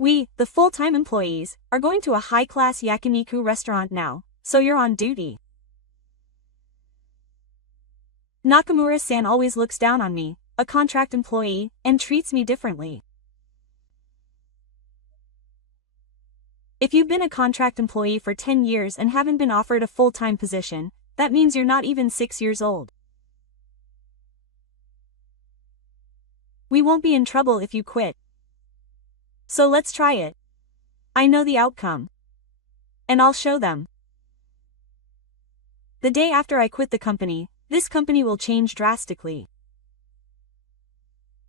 We, the full-time employees, are going to a high-class yakiniku restaurant now, so you're on duty. Nakamura-san always looks down on me, a contract employee, and treats me differently. If you've been a contract employee for 10 years and haven't been offered a full-time position, that means you're not even 6 years old. We won't be in trouble if you quit. So let's try it. I know the outcome. And I'll show them. The day after I quit the company, this company will change drastically.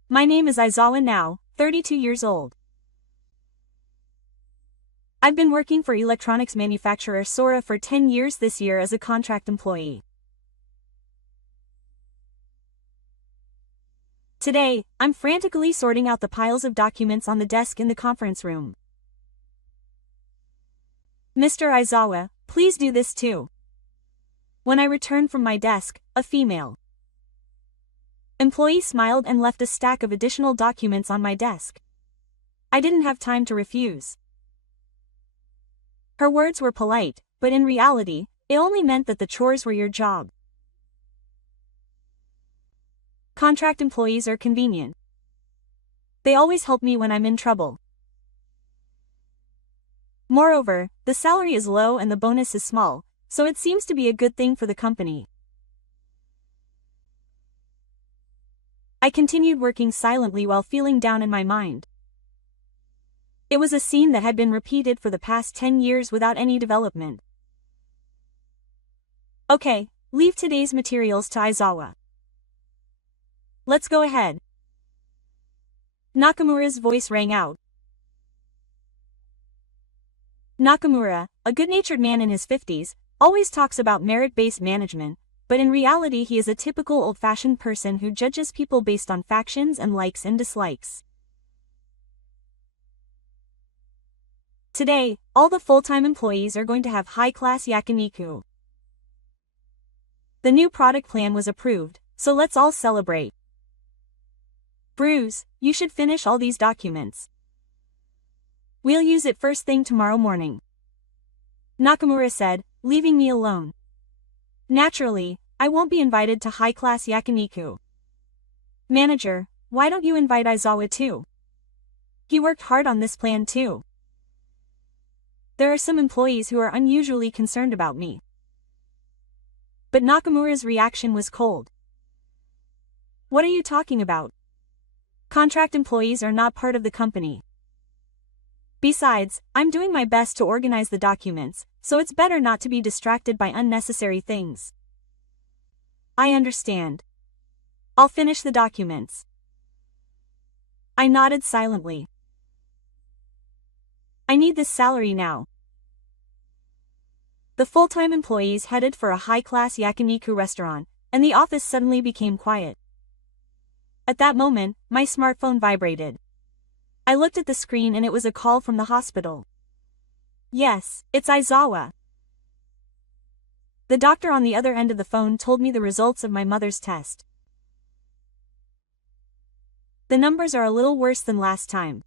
My name is Aizawa now, 32 years old. I've been working for electronics manufacturer Sora for 10 years this year as a contract employee. Today, I'm frantically sorting out the piles of documents on the desk in the conference room. Mr. Aizawa, please do this too. When I returned from my desk, a female employee smiled and left a stack of additional documents on my desk. I didn't have time to refuse. Her words were polite, but in reality, it only meant that the chores were your job. Contract employees are convenient. They always help me when I'm in trouble. Moreover, the salary is low and the bonus is small, so it seems to be a good thing for the company. I continued working silently while feeling down in my mind. It was a scene that had been repeated for the past 10 years without any development. Okay, leave today's materials to Aizawa. Let's go ahead. Nakamura's voice rang out. Nakamura, a good-natured man in his 50s, always talks about merit-based management, but in reality he is a typical old-fashioned person who judges people based on factions and likes and dislikes. Today, all the full-time employees are going to have high-class yakiniku. The new product plan was approved, so let's all celebrate. Bruce, you should finish all these documents. We'll use it first thing tomorrow morning. Nakamura said, leaving me alone. Naturally, I won't be invited to high-class yakiniku. Manager, why don't you invite Aizawa too? He worked hard on this plan too. There are some employees who are unusually concerned about me. But Nakamura's reaction was cold. What are you talking about? Contract employees are not part of the company. Besides, I'm doing my best to organize the documents, so it's better not to be distracted by unnecessary things. I understand. I'll finish the documents. I nodded silently. I need this salary now. The full-time employees headed for a high-class yakiniku restaurant, and the office suddenly became quiet. At that moment, my smartphone vibrated. I looked at the screen and it was a call from the hospital. Yes, it's Aizawa. The doctor on the other end of the phone told me the results of my mother's test. The numbers are a little worse than last time.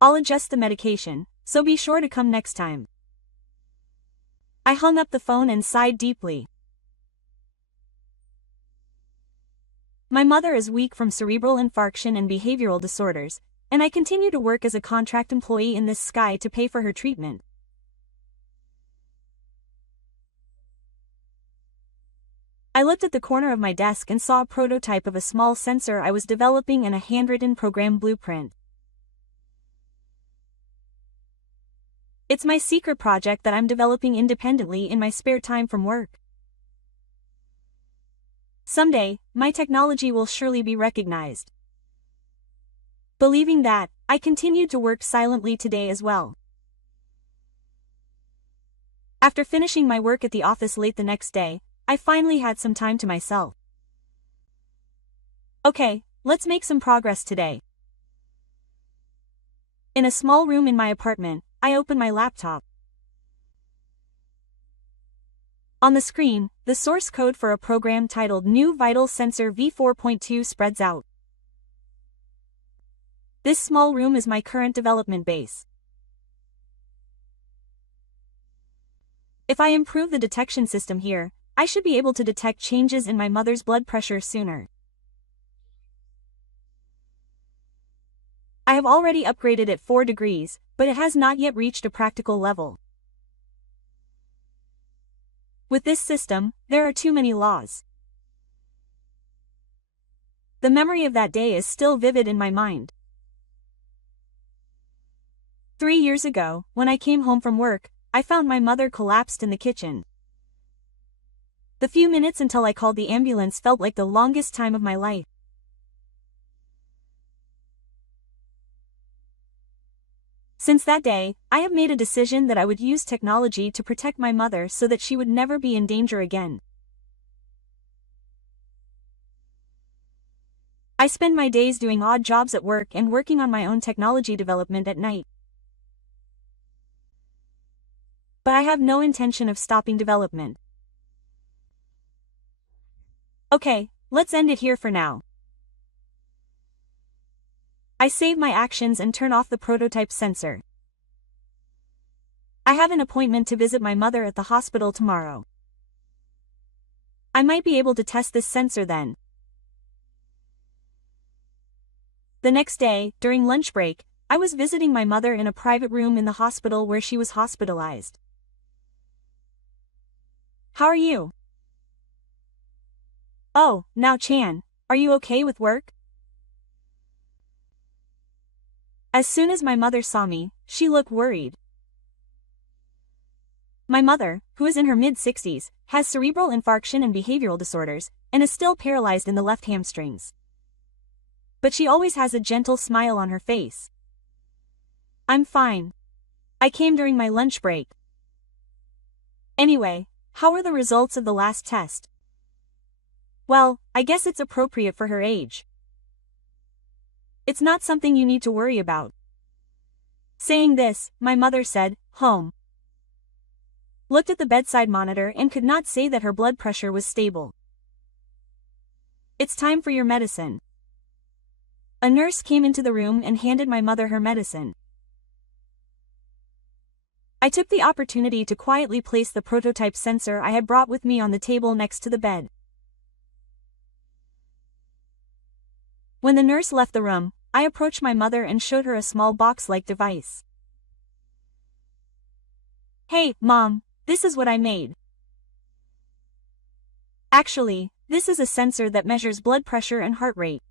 I'll adjust the medication, so be sure to come next time. I hung up the phone and sighed deeply. My mother is weak from cerebral infarction and behavioral disorders, and I continue to work as a contract employee in this sky to pay for her treatment. I looked at the corner of my desk and saw a prototype of a small sensor I was developing and a handwritten program blueprint. It's my secret project that I'm developing independently in my spare time from work. Someday, my technology will surely be recognized. Believing that, I continued to work silently today as well. After finishing my work at the office late the next day, I finally had some time to myself. Okay, let's make some progress today. In a small room in my apartment, I opened my laptop. On the screen, the source code for a program titled New Vital Sensor V4.2 spreads out. This small room is my current development base. If I improve the detection system here, I should be able to detect changes in my mother's blood pressure sooner. I have already upgraded it 4 degrees, but it has not yet reached a practical level. With this system, there are too many laws. The memory of that day is still vivid in my mind. 3 years ago, when I came home from work, I found my mother collapsed in the kitchen. The few minutes until I called the ambulance felt like the longest time of my life. Since that day, I have made a decision that I would use technology to protect my mother so that she would never be in danger again. I spend my days doing odd jobs at work and working on my own technology development at night. But I have no intention of stopping development. Okay, let's end it here for now. I save my actions and turn off the prototype sensor. I have an appointment to visit my mother at the hospital tomorrow. I might be able to test this sensor then. The next day, during lunch break, I was visiting my mother in a private room in the hospital where she was hospitalized. How are you? Oh, now Chan, are you okay with work? As soon as my mother saw me, she looked worried. My mother, who is in her mid-60s, has cerebral infarction and behavioral disorders, and is still paralyzed in the left hamstrings. But she always has a gentle smile on her face. I'm fine. I came during my lunch break. Anyway, how were the results of the last test? Well, I guess it's appropriate for her age. It's not something you need to worry about. Saying this, my mother said, home. Looked at the bedside monitor and could not say that her blood pressure was stable. It's time for your medicine. A nurse came into the room and handed my mother her medicine. I took the opportunity to quietly place the prototype sensor I had brought with me on the table next to the bed. When the nurse left the room, I approached my mother and showed her a small box-like device. Hey, Mom, this is what I made. Actually, this is a sensor that measures blood pressure and heart rate.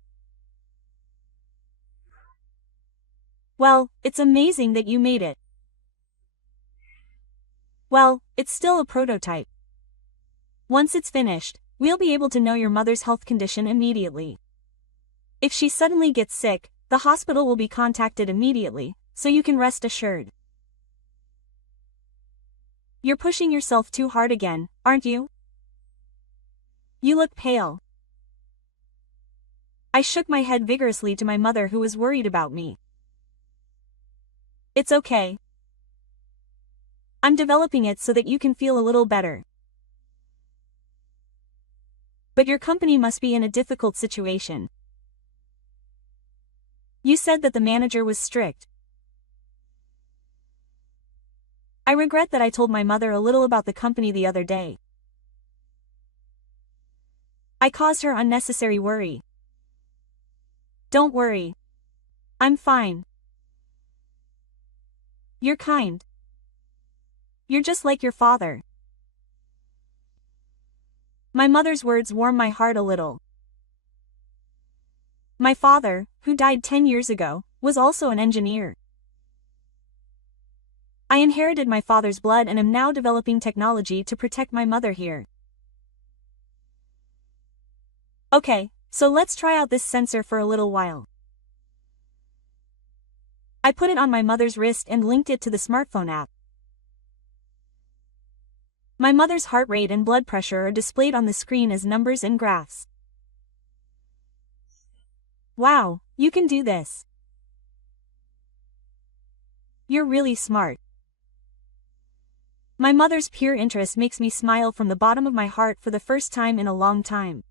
Well, it's amazing that you made it. Well, it's still a prototype. Once it's finished, we'll be able to know your mother's health condition immediately. If she suddenly gets sick, the hospital will be contacted immediately, so you can rest assured. You're pushing yourself too hard again, aren't you? You look pale. I shook my head vigorously to my mother, who was worried about me. It's okay. I'm developing it so that you can feel a little better. But your company must be in a difficult situation. You said that the manager was strict. I regret that I told my mother a little about the company the other day. I caused her unnecessary worry. Don't worry. I'm fine. You're kind. You're just like your father. My mother's words warmed my heart a little. My father, who died 10 years ago, was also an engineer. I inherited my father's blood and am now developing technology to protect my mother here. Okay, so let's try out this sensor for a little while. I put it on my mother's wrist and linked it to the smartphone app. My mother's heart rate and blood pressure are displayed on the screen as numbers and graphs. Wow, you can do this. You're really smart. My mother's pure interest makes me smile from the bottom of my heart for the first time in a long time.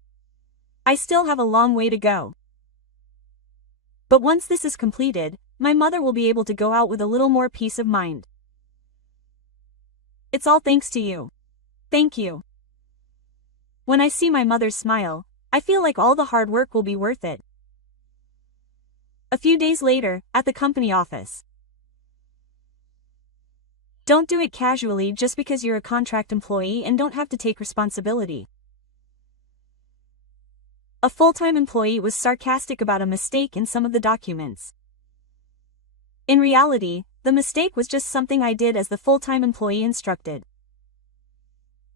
I still have a long way to go. But once this is completed, my mother will be able to go out with a little more peace of mind. It's all thanks to you. Thank you. When I see my mother's smile, I feel like all the hard work will be worth it. A few days later, at the company office. Don't do it casually just because you're a contract employee and don't have to take responsibility. A full-time employee was sarcastic about a mistake in some of the documents. In reality, the mistake was just something I did as the full-time employee instructed.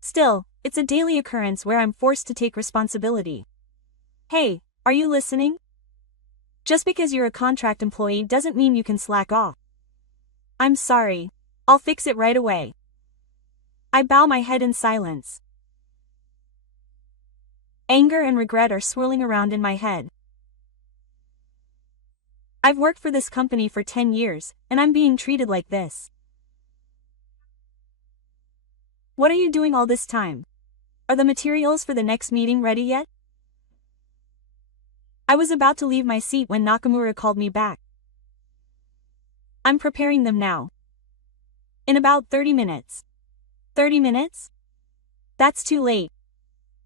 Still, it's a daily occurrence where I'm forced to take responsibility. Hey, are you listening? Just because you're a contract employee doesn't mean you can slack off. I'm sorry. I'll fix it right away. I bow my head in silence. Anger and regret are swirling around in my head. I've worked for this company for 10 years, and I'm being treated like this. What are you doing all this time? Are the materials for the next meeting ready yet? I was about to leave my seat when Nakamura called me back. I'm preparing them now. In about 30 minutes. 30 minutes? That's too late.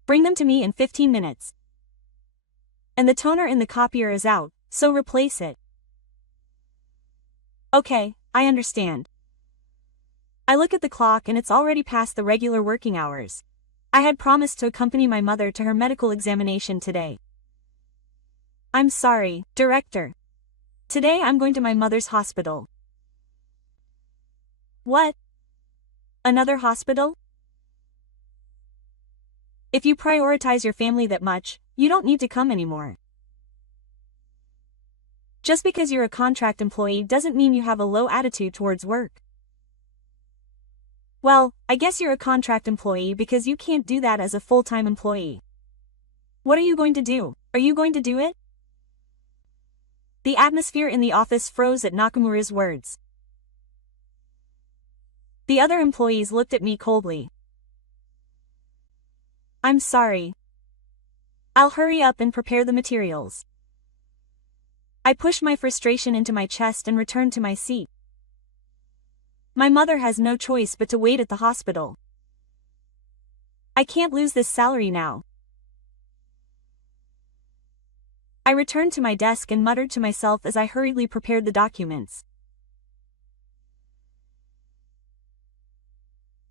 Bring them to me in 15 minutes. And the toner in the copier is out, so replace it. Okay, I understand. I look at the clock and it's already past the regular working hours. I had promised to accompany my mother to her medical examination today. I'm sorry, Director. Today I'm going to my mother's hospital. What? Another hospital? If you prioritize your family that much, you don't need to come anymore. Just because you're a contract employee doesn't mean you have a low attitude towards work. Well, I guess you're a contract employee because you can't do that as a full-time employee. What are you going to do? Are you going to do it? The atmosphere in the office froze at Nakamura's words. The other employees looked at me coldly. I'm sorry. I'll hurry up and prepare the materials. I pushed my frustration into my chest and returned to my seat. My mother has no choice but to wait at the hospital. I can't lose this salary now. I returned to my desk and muttered to myself as I hurriedly prepared the documents.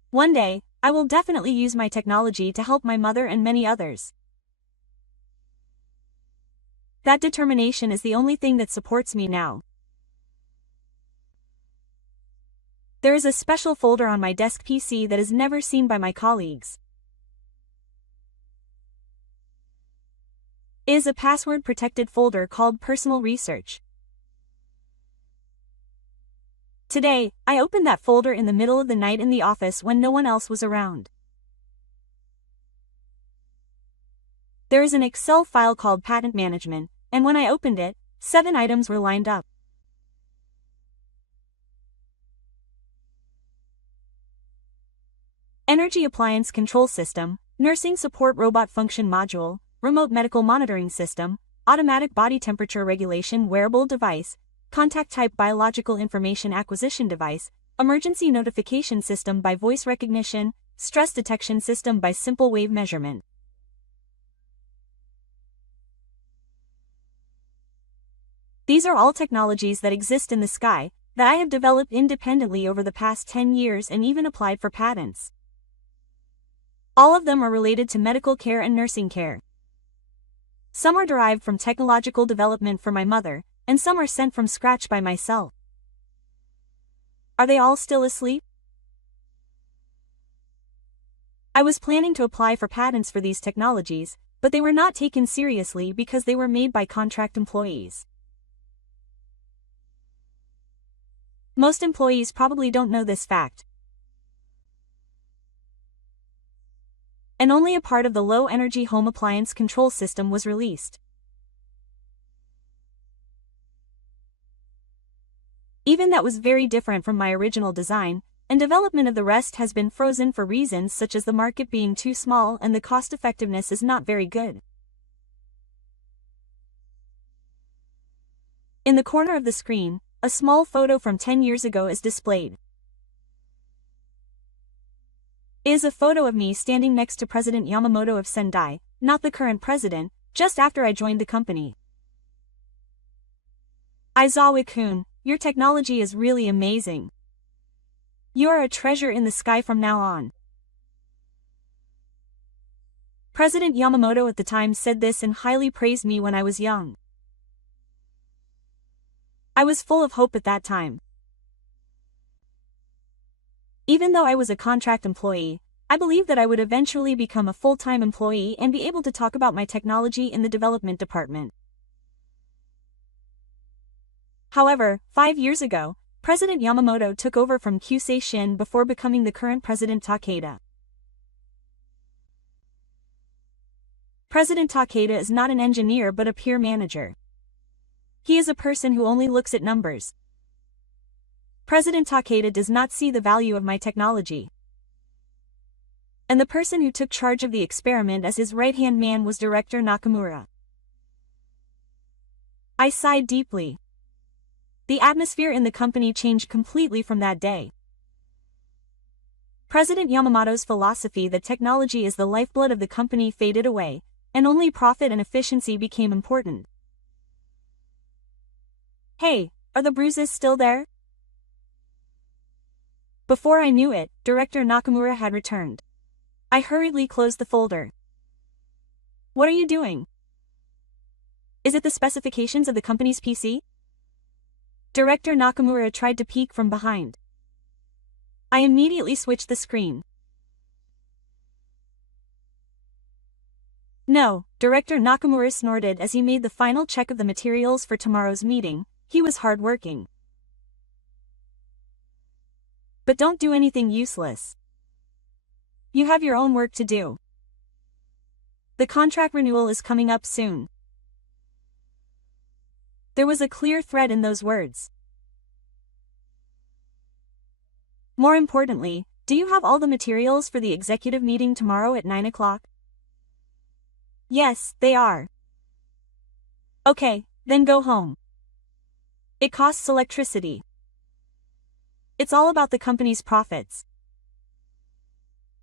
One day, I will definitely use my technology to help my mother and many others. That determination is the only thing that supports me now. There is a special folder on my desk PC that is never seen by my colleagues. It is a password-protected folder called Personal Research. Today, I opened that folder in the middle of the night in the office when no one else was around. There is an Excel file called Patent Management, and when I opened it, 7 items were lined up. Energy Appliance Control System, Nursing Support Robot Function Module, Remote Medical Monitoring System, Automatic Body Temperature Regulation Wearable Device, Contact Type Biological Information Acquisition Device, Emergency Notification System by Voice Recognition, Stress Detection System by Simple Wave Measurement. These are all technologies that exist in the sky, that I have developed independently over the past 10 years and even applied for patents. All of them are related to medical care and nursing care. Some are derived from technological development for my mother, and some are sent from scratch by myself. Are they all still asleep? I was planning to apply for patents for these technologies, but they were not taken seriously because they were made by contract employees. Most employees probably don't know this fact. And only a part of the low-energy home appliance control system was released. Even that was very different from my original design, and development of the rest has been frozen for reasons such as the market being too small and the cost-effectiveness is not very good. In the corner of the screen, a small photo from 10 years ago is displayed. It is a photo of me standing next to President Yamamoto of Sendai, not the current president, just after I joined the company. Aizawa-kun, your technology is really amazing. You are a treasure in the sky from now on. President Yamamoto at the time said this and highly praised me when I was young. I was full of hope at that time. Even though I was a contract employee, I believed that I would eventually become a full-time employee and be able to talk about my technology in the development department. However, 5 years ago, President Yamamoto took over from Kyusei Shin before becoming the current President Takeda. President Takeda is not an engineer but a peer manager. He is a person who only looks at numbers. President Takeda does not see the value of my technology. And the person who took charge of the experiment as his right-hand man was Director Nakamura. I sighed deeply. The atmosphere in the company changed completely from that day. President Yamamoto's philosophy that technology is the lifeblood of the company faded away, and only profit and efficiency became important. Hey, are the bruises still there? Before I knew it, Director Nakamura had returned. I hurriedly closed the folder. What are you doing? Is it the specifications of the company's PC? Director Nakamura tried to peek from behind. I immediately switched the screen. No, Director Nakamura snorted as he made the final check of the materials for tomorrow's meeting. He was hard-working. But don't do anything useless. You have your own work to do. The contract renewal is coming up soon. There was a clear thread in those words. More importantly, do you have all the materials for the executive meeting tomorrow at 9 o'clock? Yes, they are. Okay, then go home. It costs electricity. It's all about the company's profits.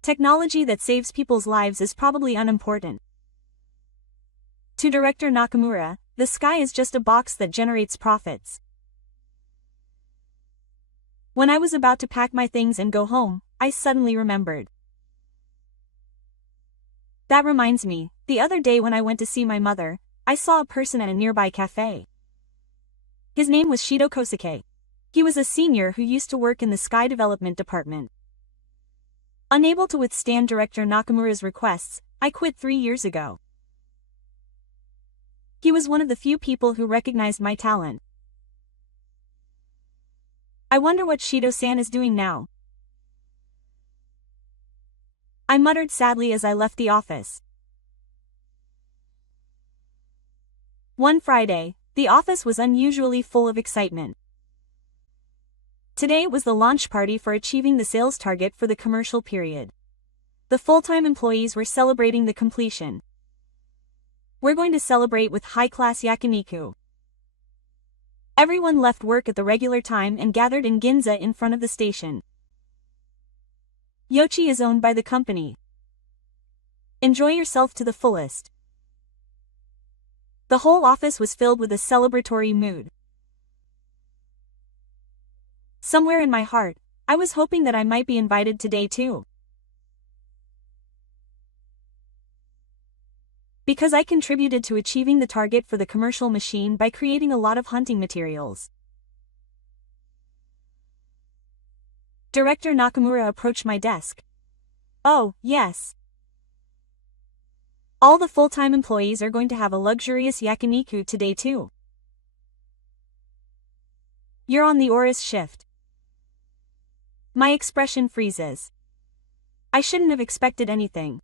Technology that saves people's lives is probably unimportant. To Director Nakamura, the sky is just a box that generates profits. When I was about to pack my things and go home, I suddenly remembered. That reminds me, the other day when I went to see my mother, I saw a person at a nearby cafe. His name was Shido Kosuke. He was a senior who used to work in the Sky Development Department. Unable to withstand Director Nakamura's requests, I quit 3 years ago. He was one of the few people who recognized my talent. I wonder what Shido-san is doing now. I muttered sadly as I left the office. One Friday, the office was unusually full of excitement. Today was the launch party for achieving the sales target for the commercial period. The full-time employees were celebrating the completion. We're going to celebrate with high-class yakiniku. Everyone left work at the regular time and gathered in Ginza in front of the station. Yochi is owned by the company. Enjoy yourself to the fullest. The whole office was filled with a celebratory mood. Somewhere in my heart, I was hoping that I might be invited today too. Because I contributed to achieving the target for the commercial machine by creating a lot of hunting materials. Director Nakamura approached my desk. Oh, yes. All the full-time employees are going to have a luxurious yakiniku today too. You're on the Oris shift. My expression freezes. I shouldn't have expected anything.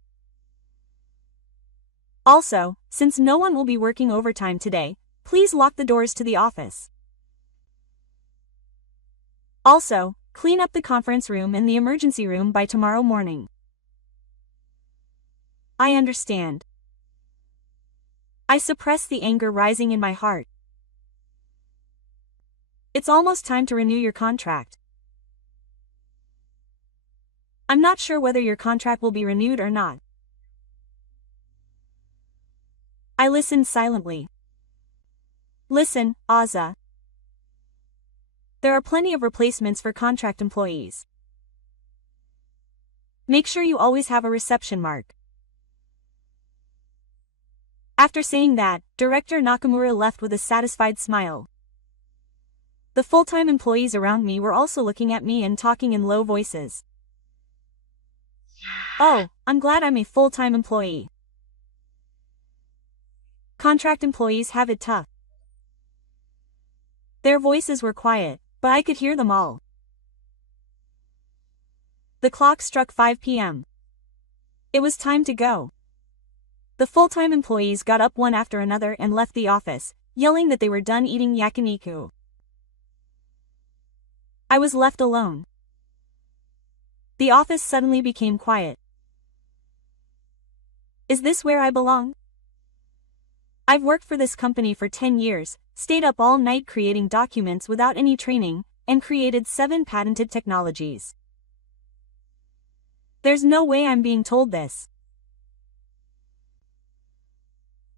Also, since no one will be working overtime today, please lock the doors to the office. Also, clean up the conference room and the emergency room by tomorrow morning. I understand. I suppressed the anger rising in my heart. It's almost time to renew your contract. I'm not sure whether your contract will be renewed or not. I listened silently. Listen, Aza. There are plenty of replacements for contract employees. Make sure you always have a reception mark. After saying that, Director Nakamura left with a satisfied smile. The full-time employees around me were also looking at me and talking in low voices. Oh, I'm glad I'm a full-time employee. Contract employees have it tough. Their voices were quiet, but I could hear them all. The clock struck 5 p.m. It was time to go. The full-time employees got up one after another and left the office, yelling that they were done eating yakiniku. I was left alone. The office suddenly became quiet. Is this where I belong? I've worked for this company for 10 years, stayed up all night creating documents without any training, and created 7 patented technologies. There's no way I'm being told this.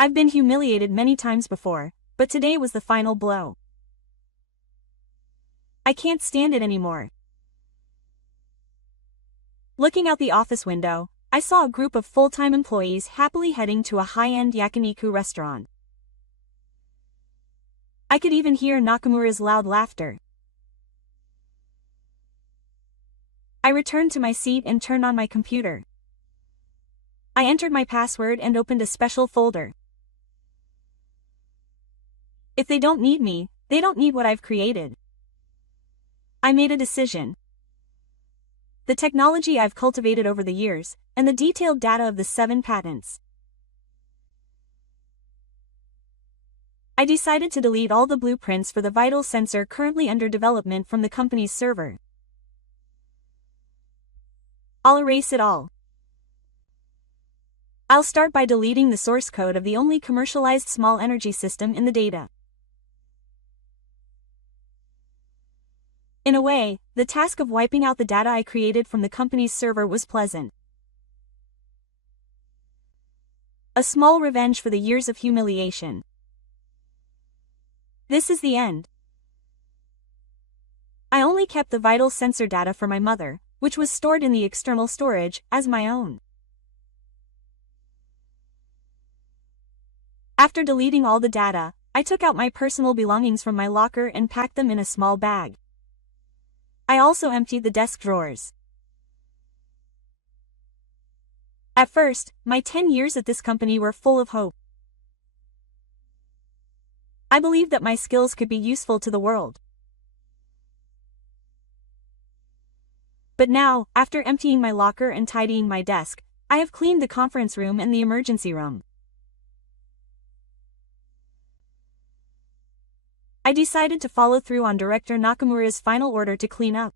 I've been humiliated many times before, but today was the final blow. I can't stand it anymore. Looking out the office window, I saw a group of full-time employees happily heading to a high-end yakiniku restaurant. I could even hear Nakamura's loud laughter. I returned to my seat and turned on my computer. I entered my password and opened a special folder. If they don't need me, they don't need what I've created. I made a decision. The technology I've cultivated over the years, and the detailed data of the 7 patents. I decided to delete all the blueprints for the vital sensor currently under development from the company's server. I'll erase it all. I'll start by deleting the source code of the only commercialized small energy system in the data. In a way, the task of wiping out the data I created from the company's server was pleasant. A small revenge for the years of humiliation. This is the end. I only kept the vital sensor data for my mother, which was stored in the external storage, as my own. After deleting all the data, I took out my personal belongings from my locker and packed them in a small bag. I also emptied the desk drawers. At first, my 10 years at this company were full of hope. I believed that my skills could be useful to the world. But now, after emptying my locker and tidying my desk, I have cleaned the conference room and the emergency room. I decided to follow through on Director Nakamura's final order to clean up.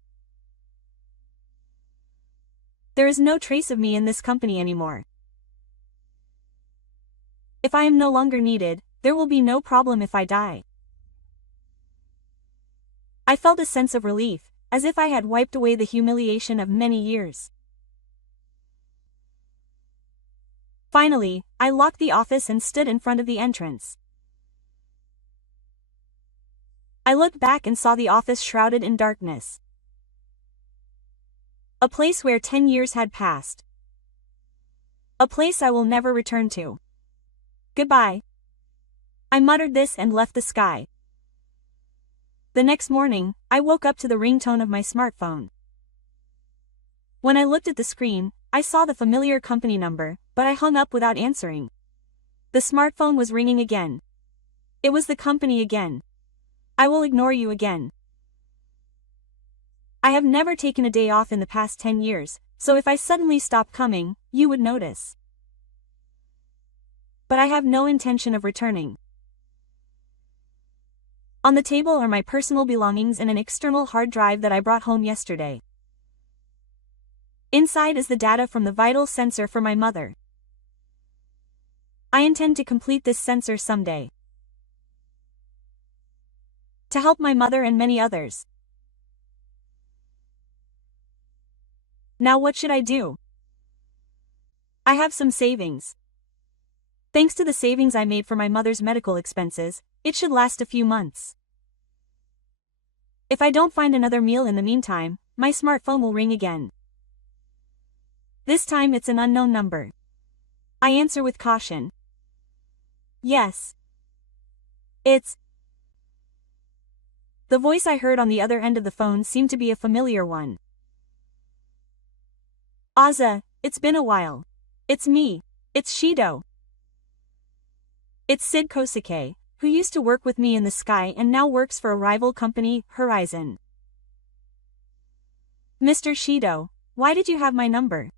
There is no trace of me in this company anymore. If I am no longer needed, there will be no problem if I die. I felt a sense of relief, as if I had wiped away the humiliation of many years. Finally, I locked the office and stood in front of the entrance. I looked back and saw the office shrouded in darkness. A place where 10 years had passed. A place I will never return to. Goodbye. I muttered this and left the sky. The next morning, I woke up to the ringtone of my smartphone. When I looked at the screen, I saw the familiar company number, but I hung up without answering. The smartphone was ringing again. It was the company again. I will ignore you again. I have never taken a day off in the past 10 years, so if I suddenly stop coming, you would notice. But I have no intention of returning. On the table are my personal belongings and an external hard drive that I brought home yesterday. Inside is the data from the vital sensor for my mother. I intend to complete this sensor someday. to help my mother and many others. Now what should I do? I have some savings. Thanks to the savings I made for my mother's medical expenses, it should last a few months. If I don't find another meal in the meantime, my smartphone will ring again. This time it's an unknown number. I answer with caution. Yes. It's... The voice I heard on the other end of the phone seemed to be a familiar one. Aza, it's been a while. It's me. It's Shido. It's Sid Kosuke, who used to work with me in the sky and now works for a rival company, Horizon. Mr. Shido, why did you have my number?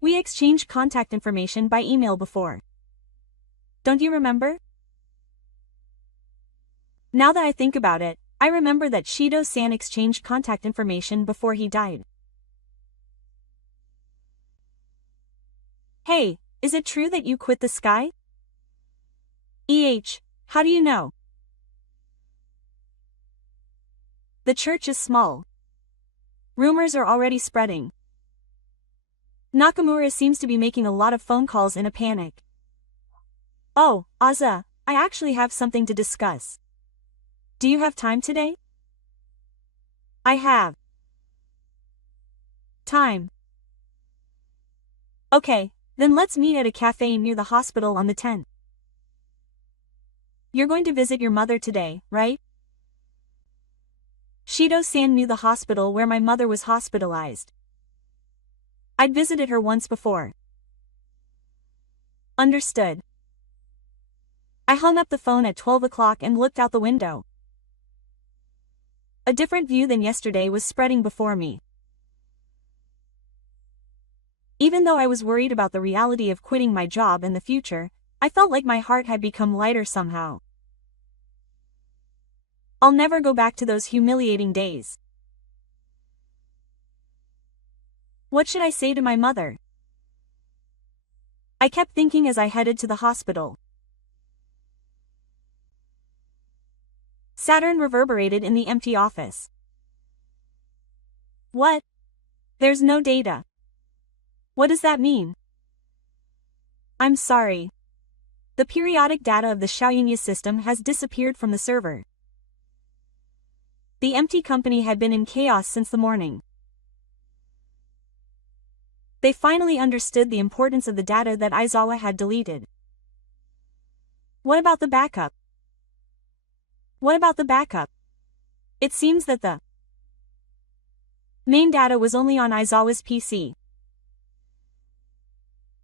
We exchanged contact information by email before. Don't you remember? Now that I think about it, I remember that Shido-san exchanged contact information before he died. Hey, is it true that you quit the sky? How do you know? The church is small. Rumors are already spreading. Nakamura seems to be making a lot of phone calls in a panic. Oh, Aza, I actually have something to discuss. Do you have time today? I have. Time. Okay, then let's meet at a cafe near the hospital on the 10th. You're going to visit your mother today, right? Shido-san knew the hospital where my mother was hospitalized. I'd visited her once before. Understood. I hung up the phone at 12 o'clock and looked out the window. A different view than yesterday was spreading before me. Even though I was worried about the reality of quitting my job in the future, I felt like my heart had become lighter somehow. I'll never go back to those humiliating days. What should I say to my mother? I kept thinking as I headed to the hospital. Saturn reverberated in the empty office. What? There's no data. What does that mean? I'm sorry. The periodic data of the Xiaoyingya system has disappeared from the server. The empty company had been in chaos since the morning. They finally understood the importance of the data that Aizawa had deleted. What about the backup? It seems that the main data was only on Aizawa's PC.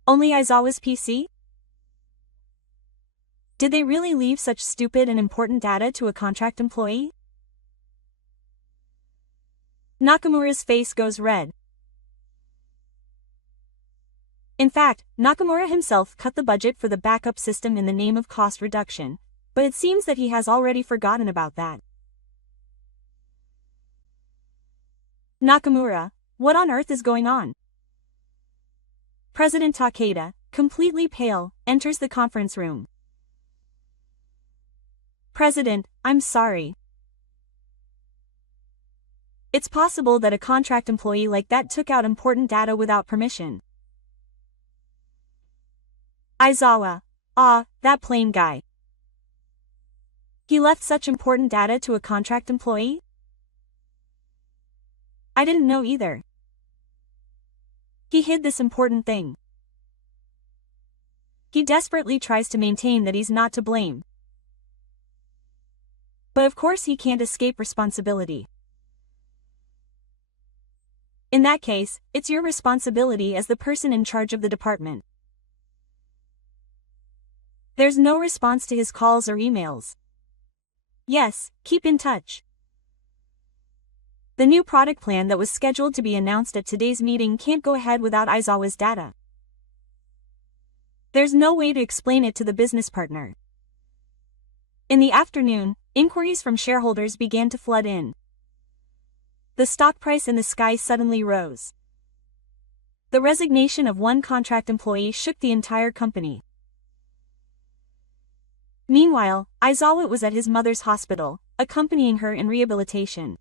Only Aizawa's PC? Did they really leave such stupid and important data to a contract employee? Nakamura's face goes red. In fact, Nakamura himself cut the budget for the backup system in the name of cost reduction, but it seems that he has already forgotten about that. Nakamura, what on earth is going on? President Takeda, completely pale, enters the conference room. President, I'm sorry. It's possible that a contract employee like that took out important data without permission. Aizawa. That plain guy. He left such important data to a contract employee? I didn't know either. He hid this important thing. He desperately tries to maintain that he's not to blame. But of course he can't escape responsibility. In that case, it's your responsibility as the person in charge of the department. There's no response to his calls or emails. Yes, keep in touch. The new product plan that was scheduled to be announced at today's meeting can't go ahead without Aizawa's data. There's no way to explain it to the business partner. In the afternoon, inquiries from shareholders began to flood in. The stock price in the sky suddenly rose. The resignation of one contract employee shook the entire company. Meanwhile, Aizawa was at his mother's hospital, accompanying her in rehabilitation.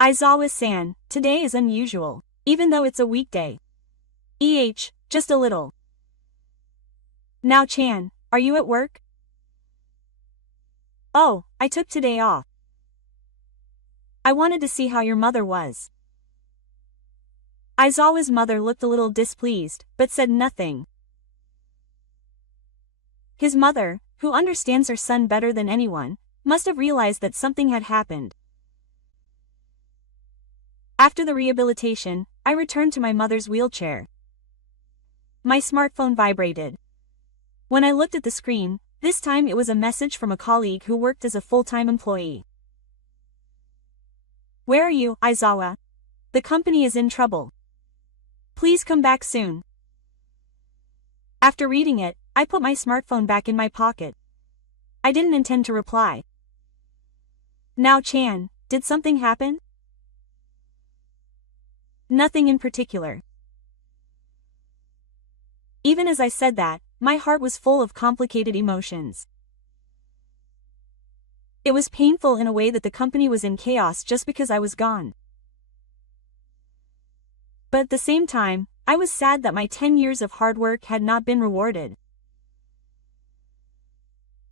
Aizawa-san, today is unusual, even though it's a weekday. Just a little. Now Chan, are you at work? Oh, I took today off. I wanted to see how your mother was. Aizawa's mother looked a little displeased, but said nothing. His mother, who understands her son better than anyone, must have realized that something had happened. After the rehabilitation, I returned to my mother's wheelchair. My smartphone vibrated. When I looked at the screen, this time it was a message from a colleague who worked as a full-time employee. Where are you, Aizawa? The company is in trouble. Please come back soon. After reading it, I put my smartphone back in my pocket. I didn't intend to reply. Now Chan, did something happen? Nothing in particular. Even as I said that, my heart was full of complicated emotions. It was painful in a way that the company was in chaos just because I was gone. But at the same time, I was sad that my 10 years of hard work had not been rewarded.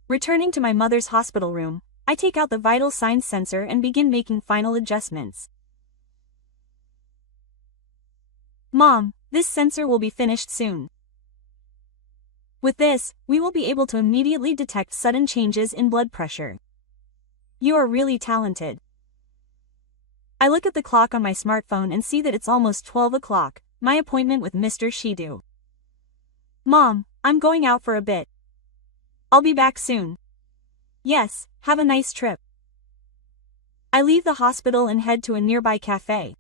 Returning to my mother's hospital room, I take out the vital signs sensor and begin making final adjustments. Mom, this sensor will be finished soon. With this, we will be able to immediately detect sudden changes in blood pressure. You are really talented. I look at the clock on my smartphone and see that it's almost 12 o'clock, my appointment with Mr. Shido. Mom, I'm going out for a bit. I'll be back soon. Yes, have a nice trip. I leave the hospital and head to a nearby cafe.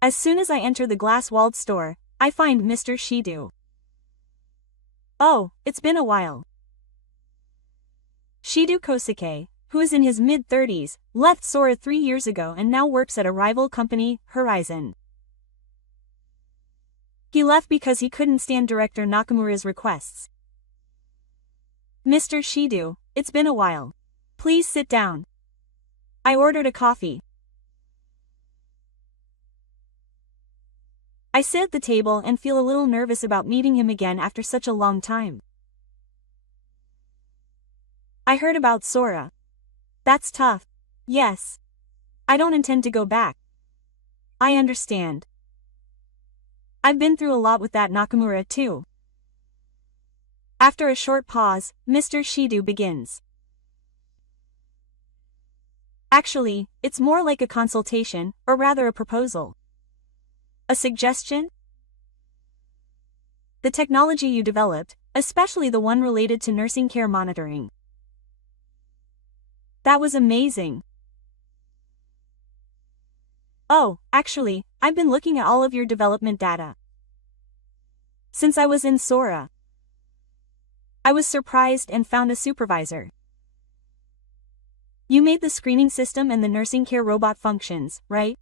As soon as I enter the glass-walled store, I find Mr. Shido. Oh, it's been a while. Shido Kosuke, who is in his mid-30s, left Sora 3 years ago and now works at a rival company, Horizon. He left because he couldn't stand director Nakamura's requests. Mr. Shido, it's been a while. Please sit down. I ordered a coffee. I sit at the table and feel a little nervous about meeting him again after such a long time. I heard about Sora. That's tough. Yes. I don't intend to go back. I understand. I've been through a lot with that Nakamura too. After a short pause, Mr. Shido begins. Actually, it's more like a consultation, or rather a proposal. A suggestion? The technology you developed, especially the one related to nursing care monitoring. That was amazing. Oh, actually, I've been looking at all of your development data. Since I was in Sora, I was surprised and found a supervisor. You made the screening system and the nursing care robot functions, right?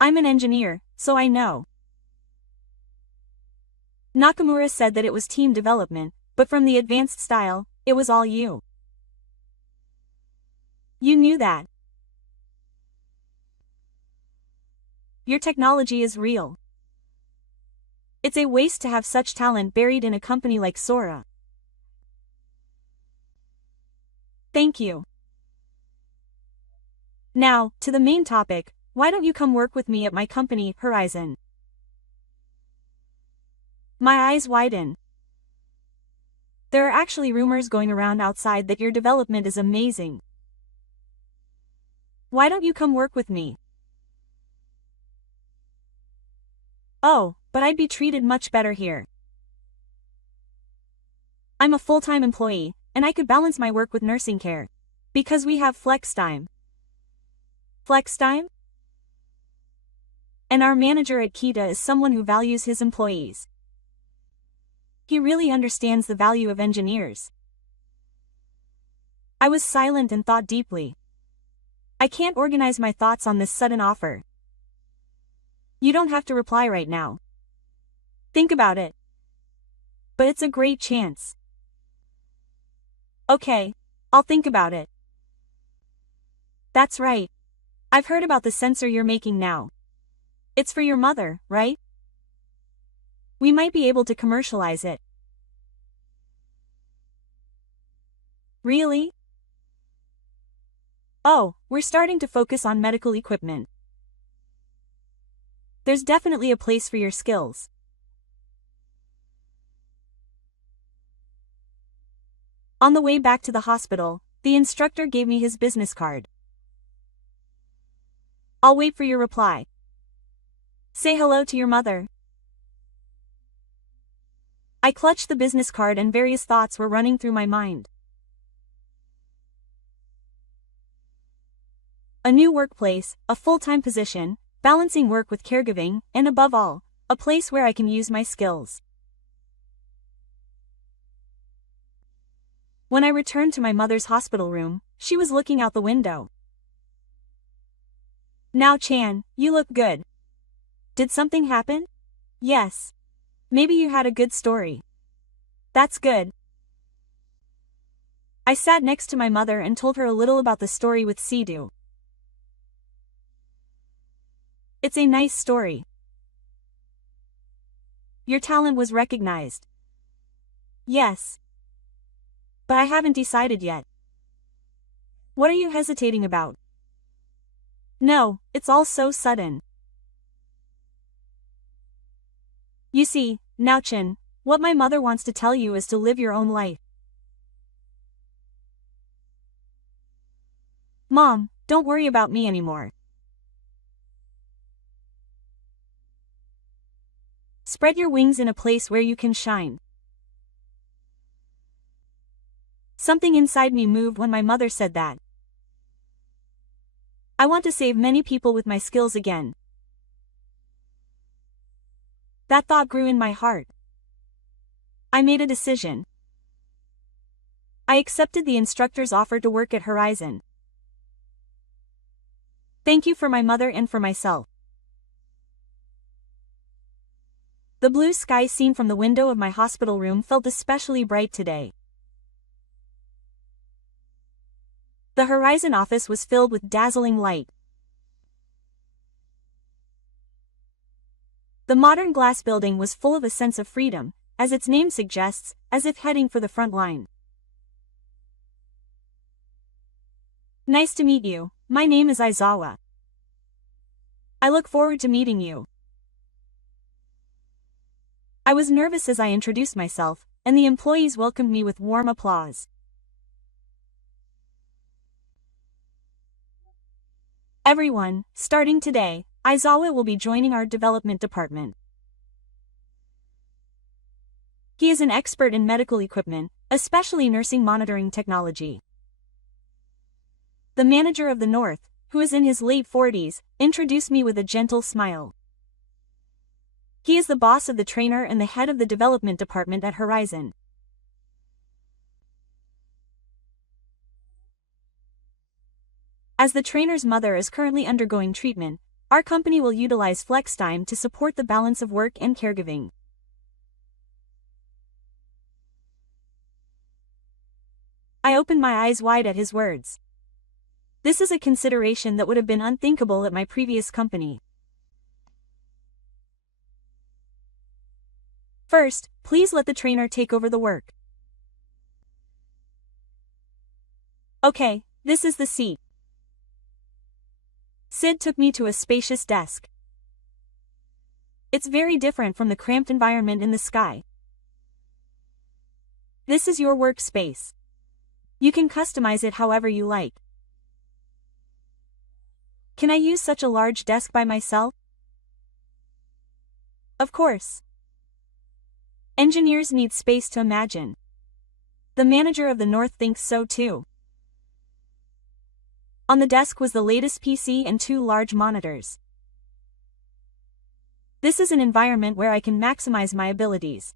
I'm an engineer, so I know. Nakamura said that it was team development, but from the advanced style, it was all you. You knew that. Your technology is real. It's a waste to have such talent buried in a company like Sora. Thank you. Now, to the main topic, why don't you come work with me at my company, Horizon? My eyes widen. There are actually rumors going around outside that your development is amazing. Why don't you come work with me? Oh, but I'd be treated much better here. I'm a full-time employee, and I could balance my work with nursing care. Because we have flex time. Flex time? And our manager at Kita is someone who values his employees. He really understands the value of engineers. I was silent and thought deeply. I can't organize my thoughts on this sudden offer. You don't have to reply right now. Think about it. but it's a great chance. Okay, I'll think about it. That's right. I've heard about the sensor you're making now. It's for your mother, right? We might be able to commercialize it. Really? Oh, we're starting to focus on medical equipment. There's definitely a place for your skills. On the way back to the hospital, the instructor gave me his business card. I'll wait for your reply. Say hello to your mother. I clutched the business card and various thoughts were running through my mind. A new workplace, a full-time position, balancing work with caregiving, and above all, a place where I can use my skills. When I returned to my mother's hospital room, she was looking out the window. Now Chan, you look good. Did something happen? Yes. Maybe you had a good story. That's good. I sat next to my mother and told her a little about the story with Sidhu. It's a nice story. Your talent was recognized. Yes. But I haven't decided yet. What are you hesitating about? No, it's all so sudden. You see, Nauchin, what my mother wants to tell you is to live your own life. Mom, don't worry about me anymore. Spread your wings in a place where you can shine. Something inside me moved when my mother said that. I want to save many people with my skills again. That thought grew in my heart. I made a decision. I accepted the instructor's offer to work at Horizon. Thank you for my mother and for myself. The blue sky seen from the window of my hospital room felt especially bright today. The Horizon office was filled with dazzling light. The modern glass building was full of a sense of freedom, as its name suggests, as if heading for the front line. Nice to meet you, my name is Aizawa. I look forward to meeting you. I was nervous as I introduced myself, and the employees welcomed me with warm applause. Everyone, starting today, Aizawa will be joining our development department. He is an expert in medical equipment, especially nursing monitoring technology. The manager of the North, who is in his late 40s, introduced me with a gentle smile. He is the boss of the trainer and the head of the development department at Horizon. As the trainer's mother is currently undergoing treatment, our company will utilize flex time to support the balance of work and caregiving. I opened my eyes wide at his words. This is a consideration that would have been unthinkable at my previous company. First, please let the trainer take over the work. Okay, this is the seat. Sid took me to a spacious desk. It's very different from the cramped environment in the sky. This is your workspace. You can customize it however you like. Can I use such a large desk by myself? Of course. Engineers need space to imagine. The manager of the North thinks so too. On the desk was the latest PC and 2 large monitors. This is an environment where I can maximize my abilities.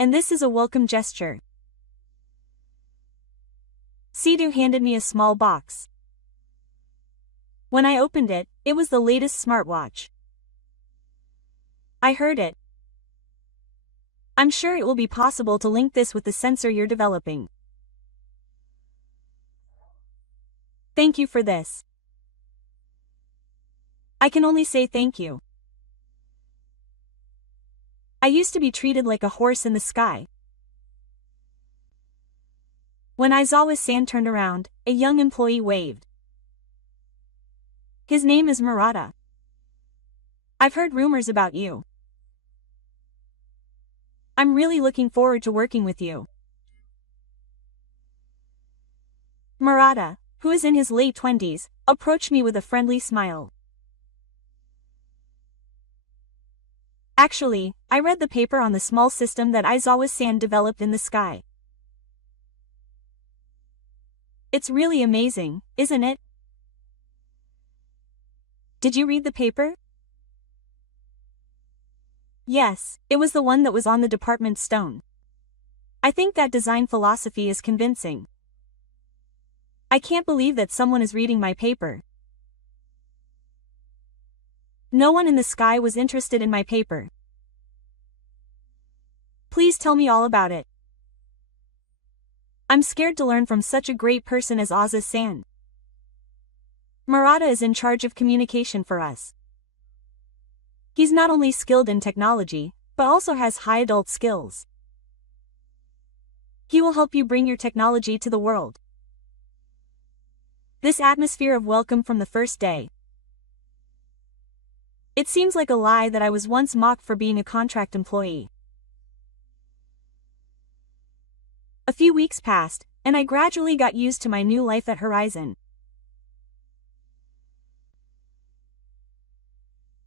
And this is a welcome gesture. Sidhu handed me a small box. When I opened it, it was the latest smartwatch. I heard it. I'm sure it will be possible to link this with the sensor you're developing. Thank you for this. I can only say thank you. I used to be treated like a horse in the sky. When Aizawa-san turned around, a young employee waved. His name is Murata. I've heard rumors about you. I'm really looking forward to working with you. Murata, who is in his late 20s, approached me with a friendly smile. Actually, I read the paper on the small system that Aizawa-san developed in the sky. It's really amazing, isn't it? Did you read the paper? Yes, it was the one that was on the department stone. I think that design philosophy is convincing. I can't believe that someone is reading my paper. No one in the sky was interested in my paper. Please tell me all about it. I'm scared to learn from such a great person as Aza-san. Murata is in charge of communication for us. He's not only skilled in technology, but also has high adult skills. He will help you bring your technology to the world. This atmosphere of welcome from the first day. It seems like a lie that I was once mocked for being a contract employee. A few weeks passed, and I gradually got used to my new life at Horizon.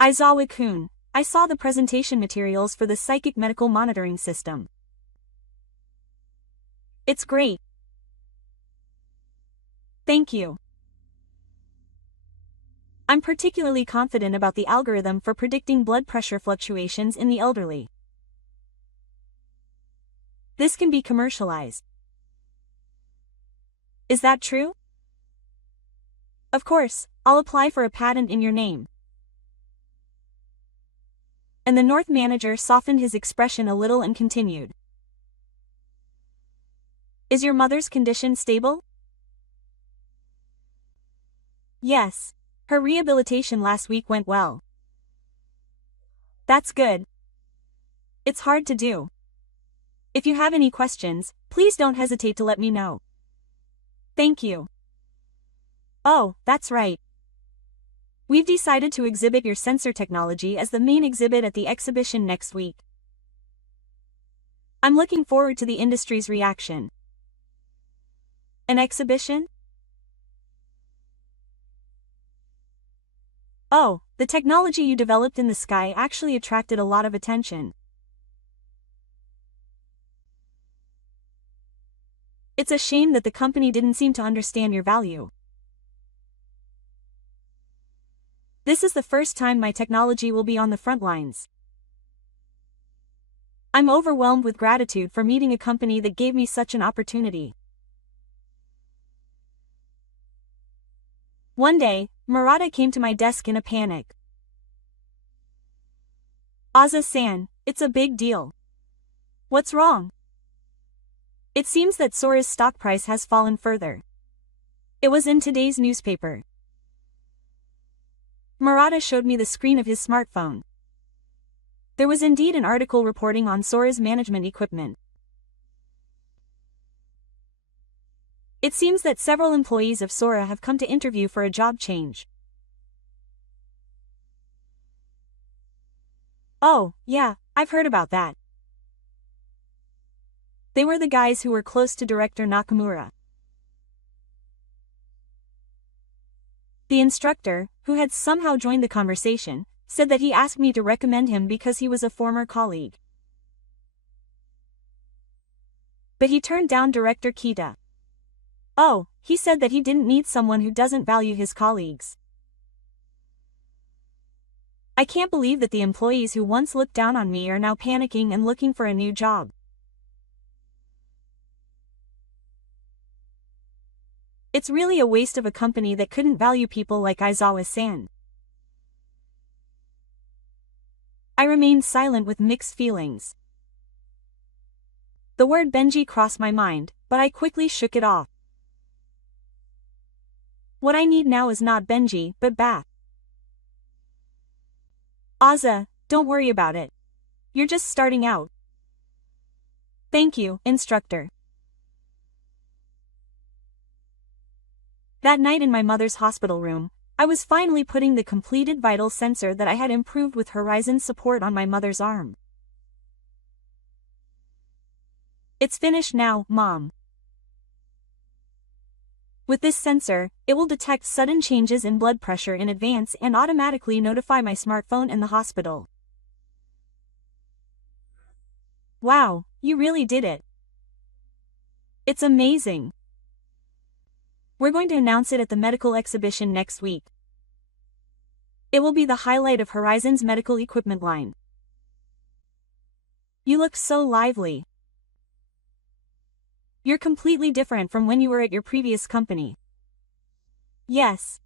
Aizawa-kun, I saw the presentation materials for the psychic medical monitoring system. It's great. Thank you. I'm particularly confident about the algorithm for predicting blood pressure fluctuations in the elderly. This can be commercialized. Is that true? Of course, I'll apply for a patent in your name. And the North manager softened his expression a little and continued. Is your mother's condition stable? Yes. Her rehabilitation last week went well. That's good. It's hard to do. If you have any questions, please don't hesitate to let me know. Thank you. Oh, that's right. We've decided to exhibit your sensor technology as the main exhibit at the exhibition next week. I'm looking forward to the industry's reaction. An exhibition? Oh, the technology you developed in the sky actually attracted a lot of attention. It's a shame that the company didn't seem to understand your value. This is the first time my technology will be on the front lines. I'm overwhelmed with gratitude for meeting a company that gave me such an opportunity. One day, Murata came to my desk in a panic. Aza-san, it's a big deal. What's wrong? It seems that Sora's stock price has fallen further. It was in today's newspaper. Murata showed me the screen of his smartphone. There was indeed an article reporting on Sora's management equipment. It seems that several employees of Sora have come to interview for a job change. Oh, yeah, I've heard about that. They were the guys who were close to Director Nakamura. The instructor, who had somehow joined the conversation, said that he asked me to recommend him because he was a former colleague. But he turned down Director Kita. Oh, he said that he didn't need someone who doesn't value his colleagues. I can't believe that the employees who once looked down on me are now panicking and looking for a new job. It's really a waste of a company that couldn't value people like Aizawa-san. I remained silent with mixed feelings. The word Benji crossed my mind, but I quickly shook it off. What I need now is not Benji, but Bath. Ozza, don't worry about it. You're just starting out. Thank you, instructor. That night in my mother's hospital room, I was finally putting the completed vital sensor that I had improved with Horizon support on my mother's arm. It's finished now, Mom. With this sensor, it will detect sudden changes in blood pressure in advance and automatically notify my smartphone and the hospital. Wow, you really did it. It's amazing. We're going to announce it at the medical exhibition next week. It will be the highlight of Horizon's medical equipment line. You look so lively. You're completely different from when you were at your previous company. Yes.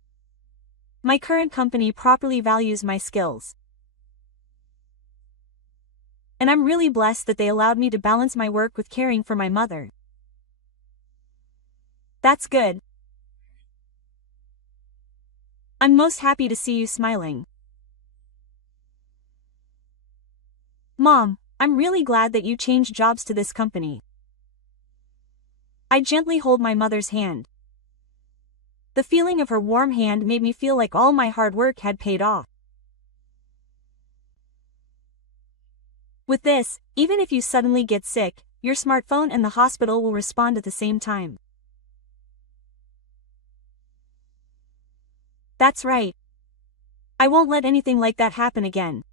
My current company properly values my skills. And I'm really blessed that they allowed me to balance my work with caring for my mother. That's good. I'm most happy to see you smiling. Mom, I'm really glad that you changed jobs to this company. I gently hold my mother's hand. The feeling of her warm hand made me feel like all my hard work had paid off. With this, even if you suddenly get sick, your smartphone and the hospital will respond at the same time. That's right. I won't let anything like that happen again.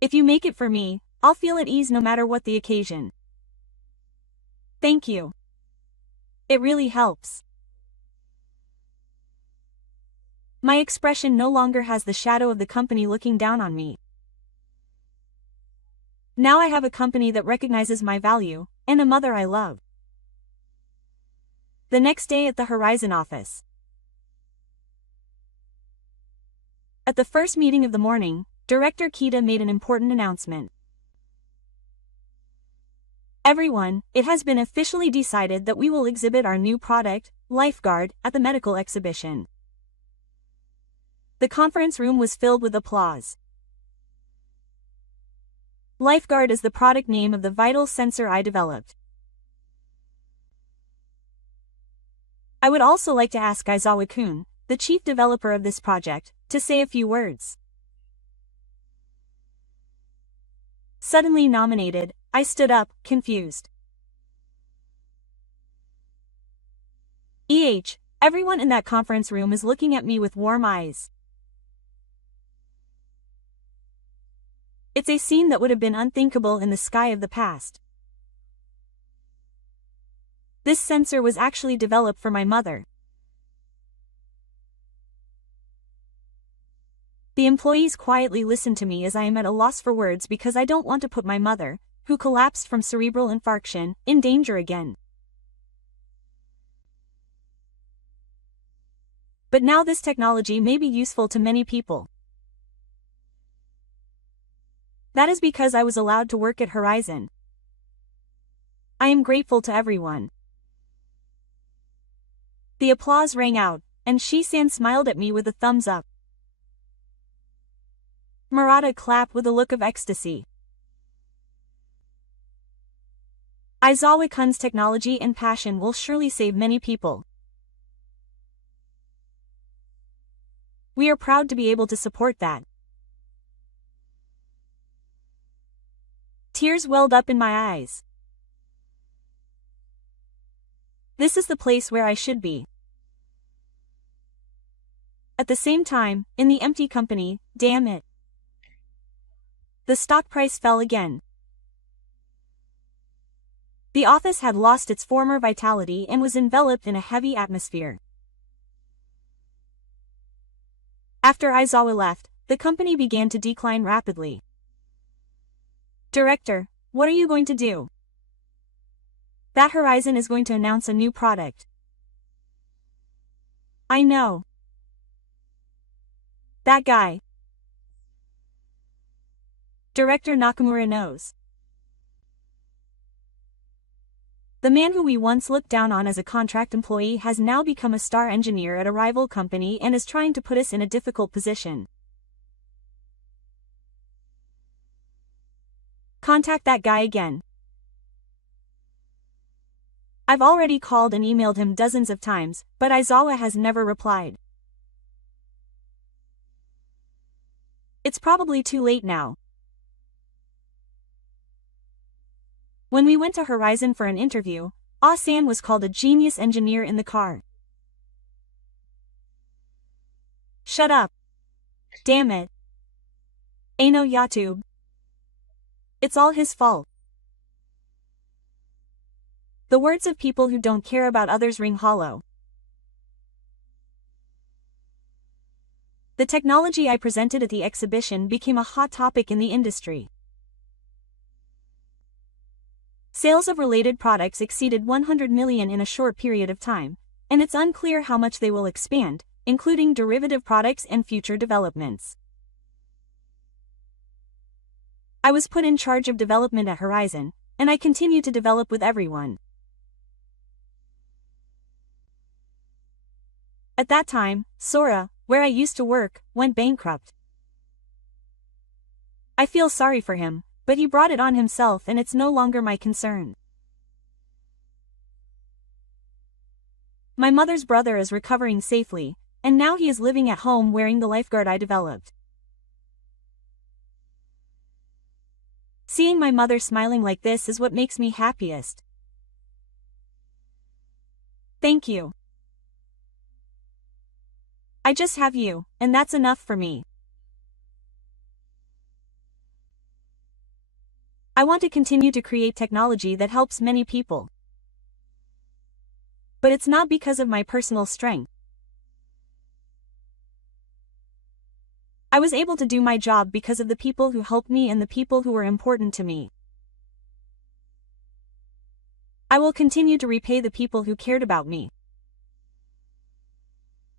If you make it for me, I'll feel at ease no matter what the occasion. Thank you. It really helps. My expression no longer has the shadow of the company looking down on me. Now I have a company that recognizes my value, and a mother I love. The next day at the Horizon office. At the first meeting of the morning, Director Kita made an important announcement. Everyone, it has been officially decided that we will exhibit our new product, Lifeguard, at the medical exhibition. The conference room was filled with applause. Lifeguard is the product name of the vital sensor I developed. I would also like to ask Aizawa-kun, the chief developer of this project, to say a few words. Suddenly nominated, I stood up, confused. Everyone in that conference room is looking at me with warm eyes. It's a scene that would have been unthinkable in the sky of the past. This sensor was actually developed for my mother. The employees quietly listen to me as I am at a loss for words because I don't want to put my mother, who collapsed from cerebral infarction, in danger again. But now this technology may be useful to many people. That is because I was allowed to work at Horizon. I am grateful to everyone. The applause rang out, and Shi-san smiled at me with a thumbs up. Murata clapped with a look of ecstasy. Aizawa-kun's technology and passion will surely save many people. We are proud to be able to support that. Tears welled up in my eyes. This is the place where I should be. At the same time, in the empty company, damn it. The stock price fell again. The office had lost its former vitality and was enveloped in a heavy atmosphere. After Aizawa left, the company began to decline rapidly. Director, what are you going to do? That Horizon is going to announce a new product. I know. That guy. Director Nakamura knows. The man who we once looked down on as a contract employee has now become a star engineer at a rival company and is trying to put us in a difficult position. Contact that guy again. I've already called and emailed him dozens of times, but Aizawa has never replied. It's probably too late now. When we went to Horizon for an interview, Ah-san was called a genius engineer in the car. Shut up. Damn it. Ano Yatube. It's all his fault. The words of people who don't care about others ring hollow. The technology I presented at the exhibition became a hot topic in the industry. Sales of related products exceeded 100 million in a short period of time, and it's unclear how much they will expand, including derivative products and future developments. I was put in charge of development at Horizon, and I continue to develop with everyone. At that time, Sora, where I used to work, went bankrupt. I feel sorry for him, but he brought it on himself and it's no longer my concern. My mother's brother is recovering safely, and now he is living at home wearing the lifeguard I developed. Seeing my mother smiling like this is what makes me happiest. Thank you. I just have you, and that's enough for me. I want to continue to create technology that helps many people. But it's not because of my personal strength. I was able to do my job because of the people who helped me and the people who were important to me. I will continue to repay the people who cared about me.